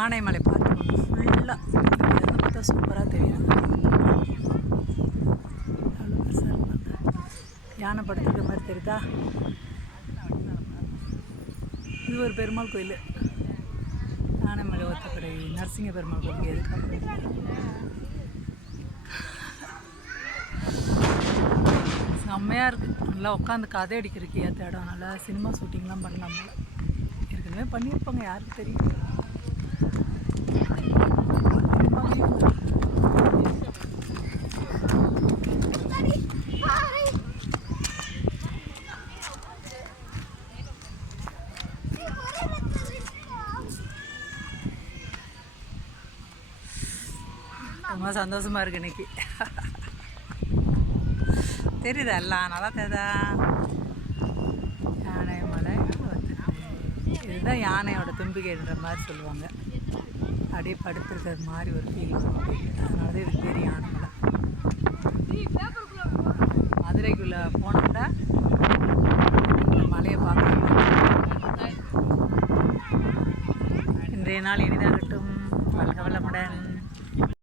ஆனைமலை பார்த்து ஃபுல்லாக இருந்து பார்த்தா சூப்பராக தெரியும். யானை படுத்துருக்க மாதிரி தெரியுதா? இது ஒரு பெருமாள் கோயில். ஆனைமலை ஒத்தக்கடை நரசிங்க பெருமாள் கோயில் எதுக்காக செம்மையாக இருக்குது நல்லா உட்காந்து கதை அடிக்கிறதுக்கு ஏற்ற இடம். நல்லா சினிமா ஷூட்டிங்லாம் பண்ணலாம் போல. ஏற்கனவே பண்ணியிருப்பாங்க. யாருக்கு தெரியும்? ரொம்ப சந்தோஷமா இருக்கு இன்னைக்கு. தெரியுதா எல்லாம்? நல்லா தெரியுதா? யானை மலை இதுதான் யானையோட தும்பிக்கைன்ற மாதிரி சொல்லுவாங்க. அப்படியே படுத்துருக்கிறது மாதிரி ஒரு ஃபீல் வரும் அதனால தான் இதுக்கு பேர் யானை மதுரைக்குள்ளே போனோம்னா மலையை பார்க்கலாம் இன்றைய நாள் இனிதாகட்டும்.